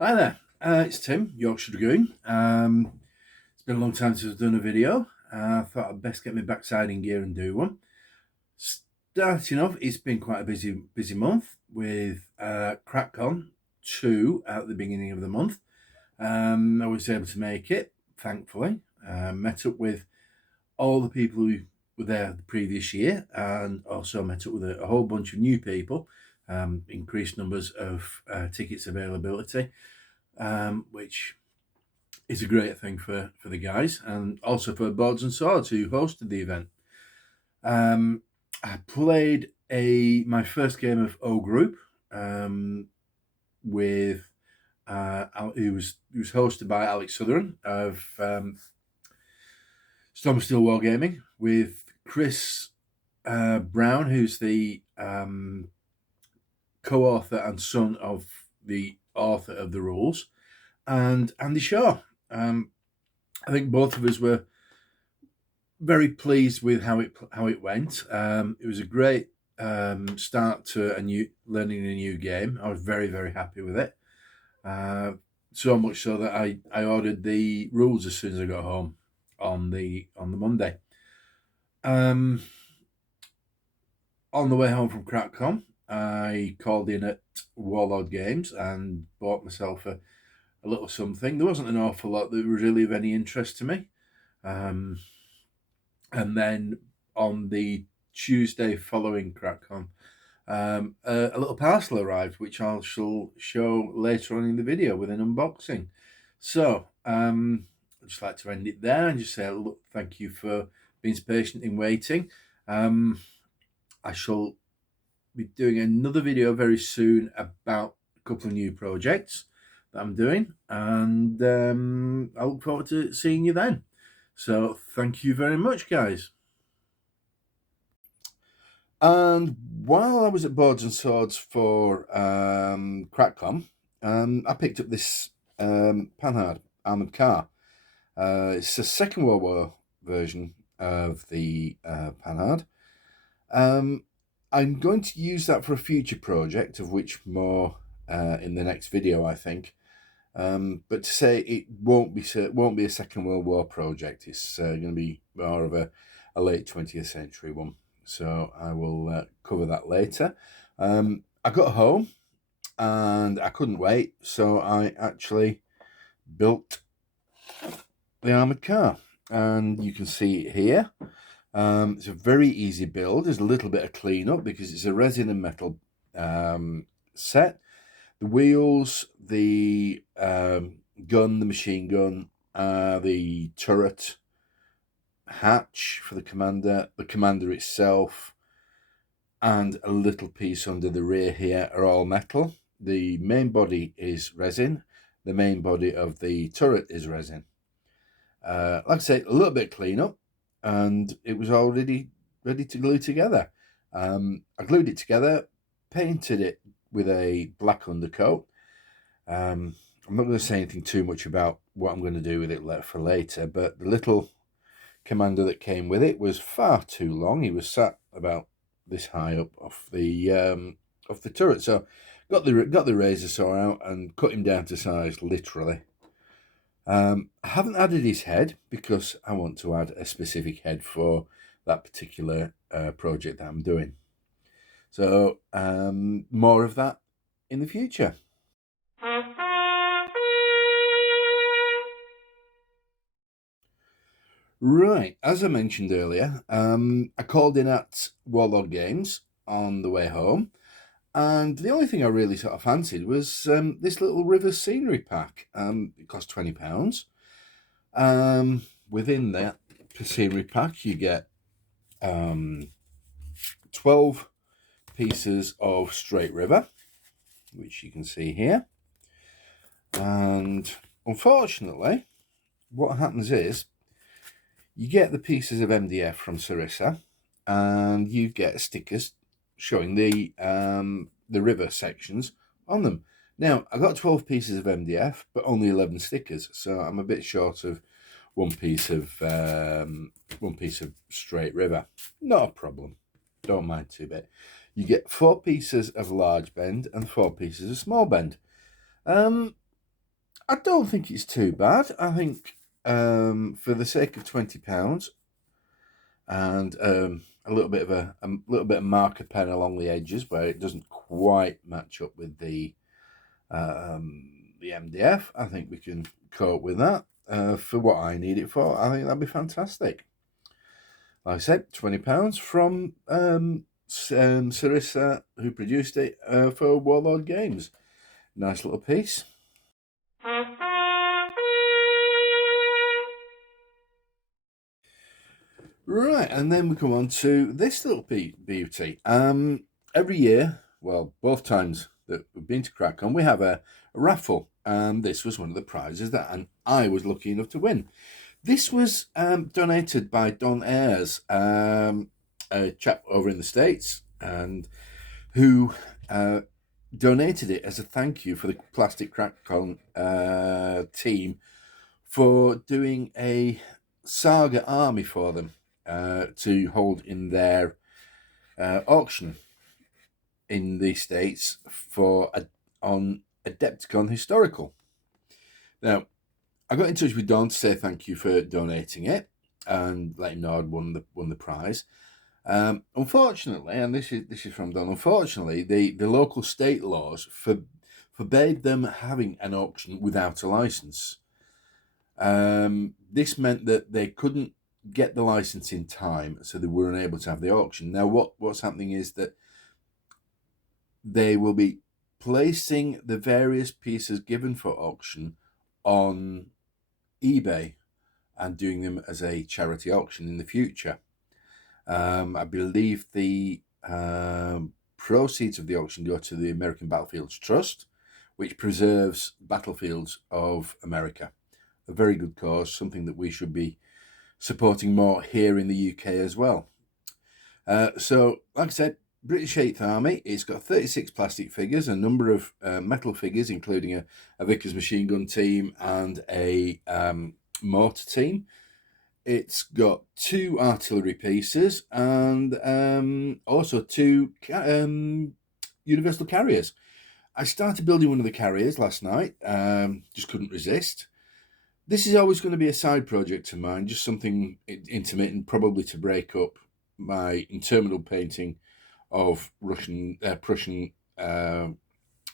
Hi there, it's Tim, Yorkshire Dragoon. It's been a long time since I've done a video. I thought I'd best get my backside in gear and do one. Starting off, it's been quite a busy month with CrackCon 2 at the beginning of the month. I was able to make it, thankfully. Met up with all the people who were there the previous year and also met up with a whole bunch of new people, increased numbers of tickets availability, which is a great thing for the guys and also for Boards and Swords who hosted the event. I played my first game of O Group with it was hosted by Alex Sutherland of Storm of Steel Wargaming with Chris Brown, who's the co-author and son of the author of the rules, and Andy Shaw. I think both of us were very pleased with how it went. It was a great start to learning a new game. I was very happy with it. So much so that I ordered the rules as soon as I got home on the Monday. On the way home from CrackCon, I called in at Warlord Games and bought myself a little something. There wasn't an awful lot that was really of any interest to me. And then on the Tuesday following CrackCon, a little parcel arrived, which I shall show later on in the video with an unboxing. So I'd just like to end it there and just say, look, thank you for being patient in waiting. I shall be doing another video very soon about a couple of new projects that I'm doing, and I look forward to seeing you then. So thank you very much, guys. And while I was at Boards and Swords for CrackCon, I picked up this Panhard armoured car. It's a Second World War version of the Panhard. I'm going to use that for a future project, of which more in the next video, I think. But to say it won't be a Second World War project. It's going to be more of a late 20th century one. So I will cover that later. I got home and I couldn't wait, so I actually built the armoured car, and you can see it here. It's a very easy build. There's a little bit of cleanup because it's a resin and metal set. The wheels, the gun, the machine gun, the turret, hatch for the commander itself, and a little piece under the rear here are all metal. The main body is resin. The main body of the turret is resin. Like I say, a little bit of cleanup, and it was already ready to glue together. I glued it together, painted it with a black undercoat. I'm not going to say anything too much about what I'm going to do with it for later, but the little commander that came with it was far too long. He was sat about this high up off the turret, so got the razor saw out and cut him down to size, literally. I haven't added his head because I want to add a specific head for that particular project that I'm doing. So more of that in the future. Right, as I mentioned earlier, I called in at Warlord Games on the way home, and the only thing I really sort of fancied was this little river scenery pack. It cost £20. Within that scenery pack, you get 12 pieces of straight river, which you can see here. And unfortunately, what happens is you get the pieces of MDF from Sarissa, and you get stickers showing the river sections on them. Now, I got 12 pieces of MDF, but only 11 stickers, so I'm a bit short of one piece of straight river. Not a problem. Don't mind too bit. You get 4 pieces of large bend and 4 pieces of small bend. I don't think it's too bad. I think for the sake of £20 and a little bit of marker pen along the edges where it doesn't quite match up with the MDF, I think we can cope with that. For what I need it for, I think that'd be fantastic. Like I said, £20 from Sarissa, who produced it for Warlord Games. Nice little piece. Right, and then we come on to this little beauty. Every year, well, both times that we've been to Kraken, we have a raffle, and this was one of the prizes that I was lucky enough to win. This was donated by Don Ayres, a chap over in the States, and who donated it as a thank you for the Plastic Kraken team for doing a Saga army for them to hold in their auction in the States on Adepticon Historical. Now, I got in touch with Don to say thank you for donating it and let him know I'd won the prize. Unfortunately, and this is from Don. Unfortunately, the local state laws forbade them having an auction without a license. This meant that they couldn't get the license in time, so they were unable to have the auction. Now, what's happening is that they will be placing the various pieces given for auction on eBay and doing them as a charity auction in the future. I believe the proceeds of the auction go to the American Battlefields Trust, which preserves battlefields of America. A very good cause, something that we should be supporting more here in the UK as well. So, like I said, British 8th Army, it's got 36 plastic figures, a number of metal figures, including a Vickers machine gun team and a mortar team. It's got 2 artillery pieces and also 2 universal carriers. I started building one of the carriers last night, just couldn't resist. This is always going to be a side project of mine, just something intermittent, probably to break up my interminable painting of Prussian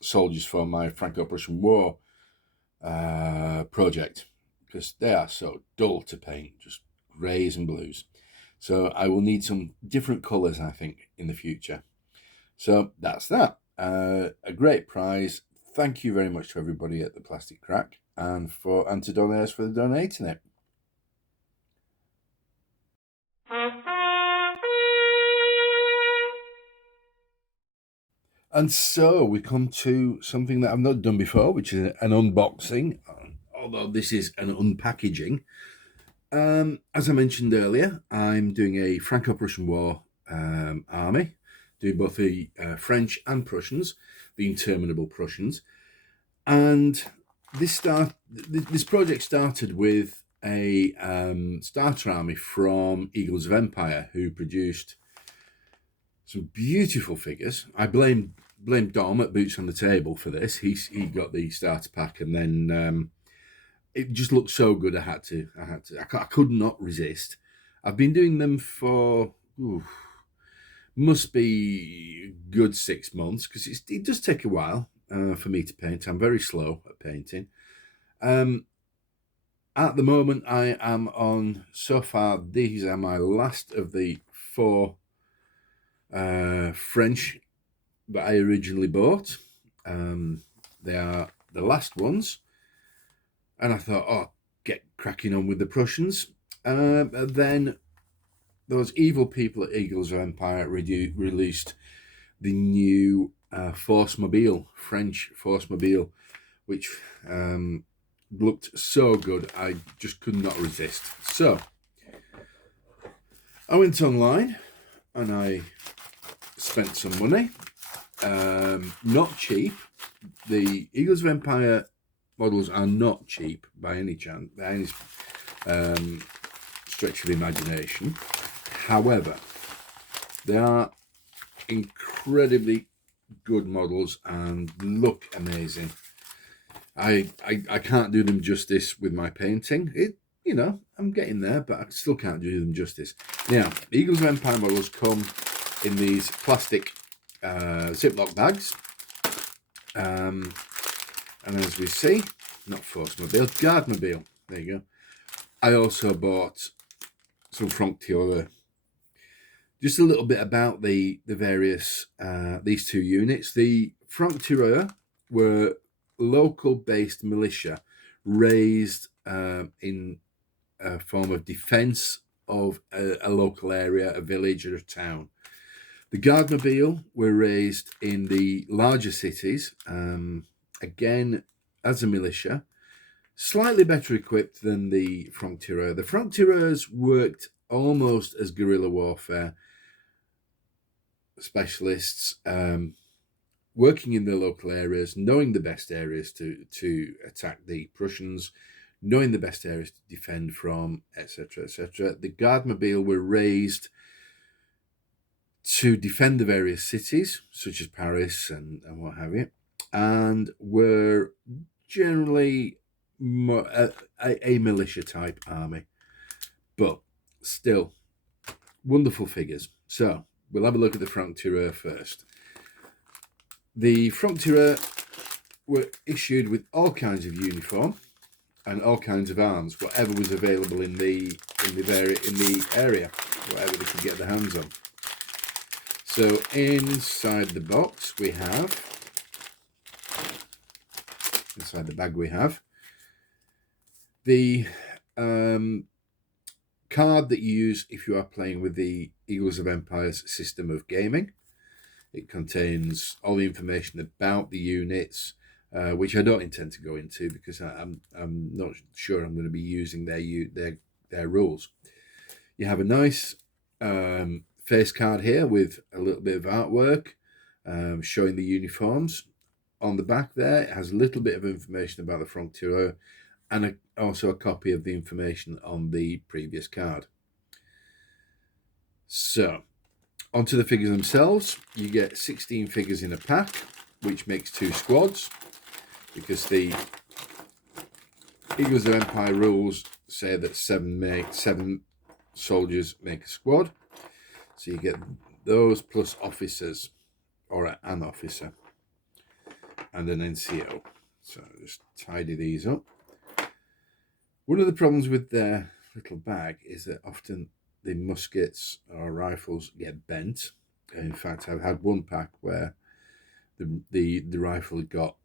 soldiers for my Franco-Prussian War project, because they are so dull to paint, just greys and blues. So I will need some different colours, I think, in the future. So that's that. A great prize. Thank you very much to everybody at the Plastic Crack and to Don Ayres for donating it. And so we come to something that I've not done before, which is an unboxing, although this is an unpackaging. As I mentioned earlier, I'm doing a Franco-Prussian War army, doing both the French and Prussians, the interminable Prussians. And this project started with a starter army from Eagles of Empire, who produced some beautiful figures. I blame Dom at Boots on the Table for this. He got the starter pack, and then it just looked so good. I could not resist. I've been doing them for must be a good 6 months, because it does take a while for me to paint. I'm very slow at painting. At the moment, I am on, so far, these are my last of the 4 French that I originally bought. They are the last ones, and I thought, get cracking on with the Prussians. Then those evil people at Eagles of Empire released the new Force Mobile, French Force Mobile, which looked so good, I just could not resist. So I went online and I spent some money. Not cheap. The Eagles of Empire models are not cheap by any chance, by any stretch of the imagination. However, they are incredibly good models and look amazing. I can't do them justice with my painting. I'm getting there, but I still can't do them justice. Now, Eagles of Empire models come in these plastic Ziploc bags. And as we see, not Force-mobile, Guard-mobile. There you go. I also bought some Franck Tireur. Just a little bit about the various, these two units. The Franck Tireur were local-based militia raised in a form of defense of a local area, a village or a town. The Guard-mobile were raised in the larger cities, again, as a militia, slightly better equipped than the Franck Tireur. The Franck Tireurs worked almost as guerrilla warfare specialists, working in the local areas, knowing the best areas to attack the Prussians, knowing the best areas to defend from, etc., etc. The Guard-mobile were raised to defend the various cities, such as Paris and what have you, and were generally more, a militia-type army. But still, wonderful figures. So, we'll have a look at the Franck Tireur first. The Franck Tireur were issued with all kinds of uniform and all kinds of arms, whatever was available in the area, whatever they could get their hands on. So inside the box we have, inside the bag we have the card that you use if you are playing with the Eagles of Empire's system of gaming. It contains all the information about the units, which I don't intend to go into because I'm not sure I'm going to be using their rules. You have a nice face card here with a little bit of artwork showing the uniforms. On the back there, it has a little bit of information about the Franck Tireur and also a copy of the information on the previous card. So, onto the figures themselves. You get 16 figures in a pack, which makes 2 squads, because the Eagles of Empire rules say that 7 soldiers make a squad. So you get those plus officers, or an officer, and an NCO. So just tidy these up. One of the problems with their little bag is that often the muskets or rifles get bent. In fact, I've had one pack where the rifle got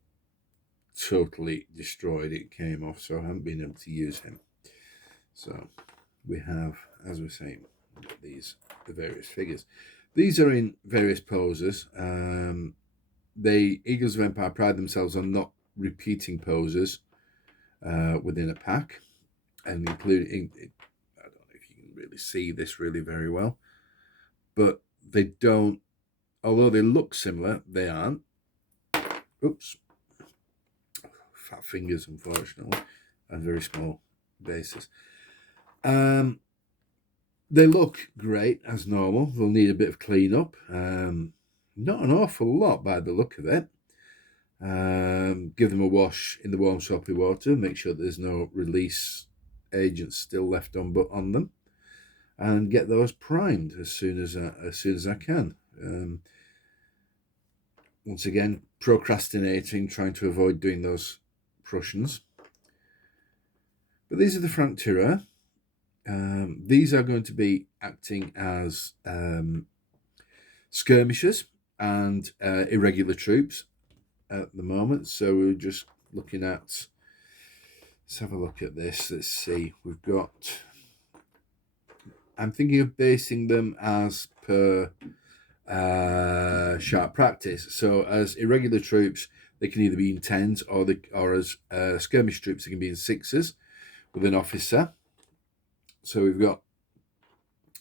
totally destroyed. It came off, so I haven't been able to use him. So we have, as we're saying, the various figures. These are in various poses. The Eagles of Empire pride themselves on not repeating poses within a pack, and including, I don't know if you can really see this really very well, but they don't, although they look similar, they aren't. Oops. Fat fingers, unfortunately, and very small bases. They look great as normal. They'll need a bit of cleanup. Not an awful lot by the look of it. Give them a wash in the warm soapy water. Make sure there's no release agents still left on them, and get those primed as soon as I can. Once again, procrastinating, trying to avoid doing those Prussians. But these are the Franck Tireur. These are going to be acting as skirmishers and irregular troops at the moment. So we're just looking at, let's have a look at this. Let's see, we've got, I'm thinking of basing them as per sharp practice. So as irregular troops, they can either be in 10s or as skirmish troops, they can be in 6s with an officer. So we've got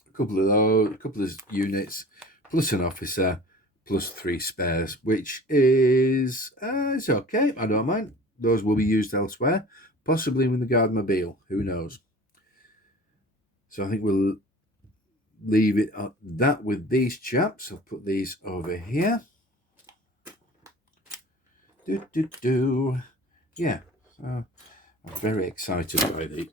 a couple of those, a couple of units, plus an officer, plus 3 spares, which is it's okay. I don't mind. Those will be used elsewhere, possibly with the Guard-mobile. Who knows? So I think we'll leave it at that with these chaps. I'll put these over here. yeah, I'm very excited by the.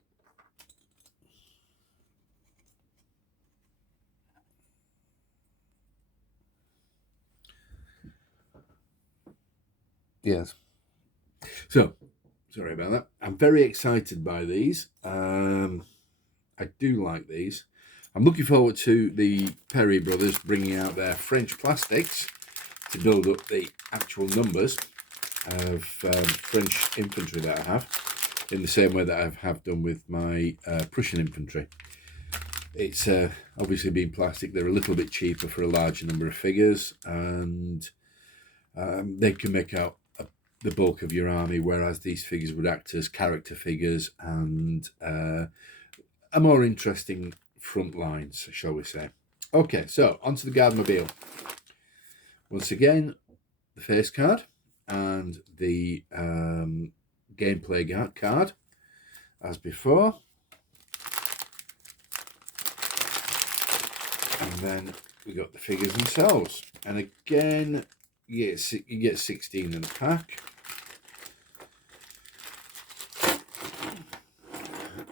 Yes. So, sorry about that. I'm very excited by these. I do like these. I'm looking forward to the Perry brothers bringing out their French plastics to build up the actual numbers of French infantry that I have, in the same way that I have done with my Prussian infantry. It's obviously being plastic, they're a little bit cheaper for a larger number of figures, and they can make out the bulk of your army, whereas these figures would act as character figures and a more interesting front lines, shall we say. Okay, so onto the Guardmobile. Once again, the face card and the gameplay card, as before. And then we got the figures themselves. And again, you get 16 in a pack.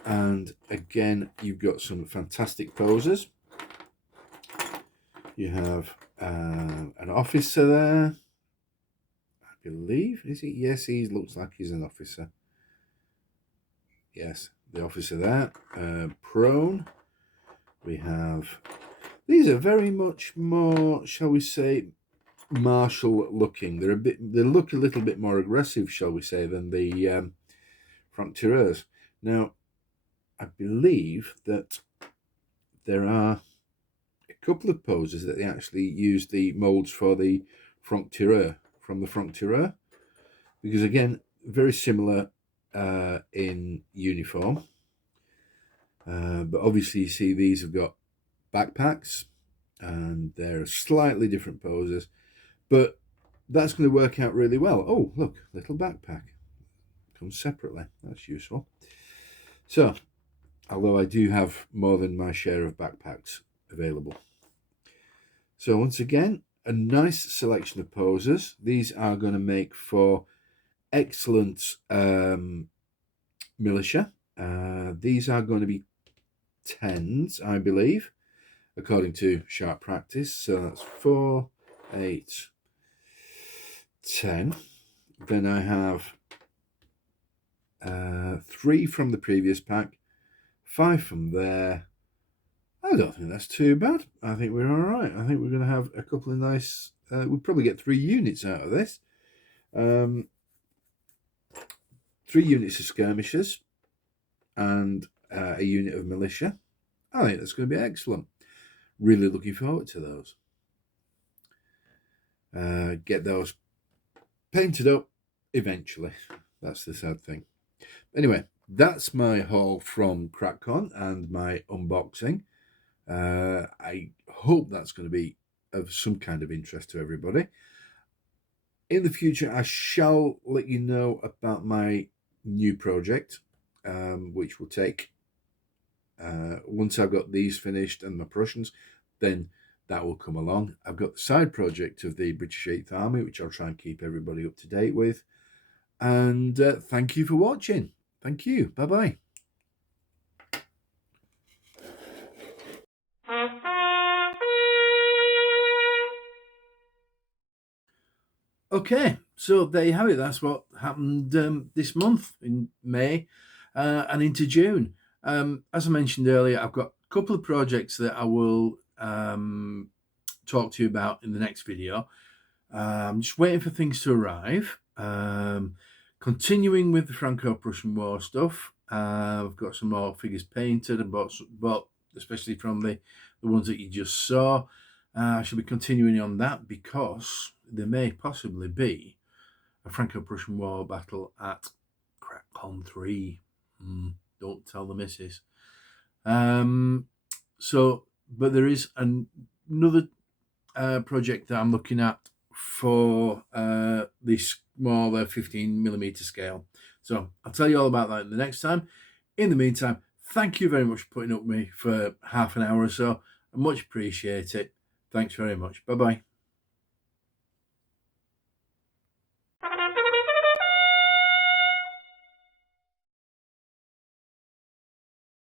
And again, you've got some fantastic poses. You have an officer there, I believe. Is it? Yes, he looks like he's an officer. Yes, the officer there. Prone. We have. These are very much more, shall we say, martial looking. They look a little bit more aggressive, shall we say, than the Franc-Tireurs. Now, I believe that there are a couple of poses that they actually use the molds for the Franc-Tireur, from the Franc-Tireur, because again, very similar in uniform. But obviously you see these have got backpacks and they're slightly different poses, but that's going to work out really well. Oh, look, little backpack. Comes separately. That's useful. So, although I do have more than my share of backpacks available. So once again, a nice selection of poses. These are going to make for excellent militia. These are going to be 10s, I believe, according to Sharp Practice. So that's 4, 8, 10. Then I have 3 from the previous pack, 5 from there. I don't think that's too bad. I think we're all right. I think we're going to have a couple of nice. We'll probably get 3 units out of this. 3 units of skirmishers and a unit of militia. I think that's going to be excellent. Really looking forward to those. Get those painted up eventually. That's the sad thing. Anyway, that's my haul from CrackCon and my unboxing. I hope that's going to be of some kind of interest to everybody. In the future, I shall let you know about my new project, which will take, once I've got these finished and my Prussians, then that will come along. I've got the side project of the British 8th Army, which I'll try and keep everybody up to date with. And thank you for watching. Thank you. Bye-bye. Okay, so there you have it. That's what happened this month in May and into June. As I mentioned earlier, I've got a couple of projects that I will talk to you about in the next video. I'm just waiting for things to arrive. Continuing with the Franco-Prussian War stuff. I've got some more figures painted and bought especially from the ones that you just saw. I shall be continuing on that because there may possibly be a Franco-Prussian War battle at CrackCon 3. Don't tell the missus. But there is another project that I'm looking at for the smaller 15mm scale. So I'll tell you all about that in the next time. In the meantime, thank you very much for putting up with me for half an hour or so. I much appreciate it. Thanks very much. Bye-bye.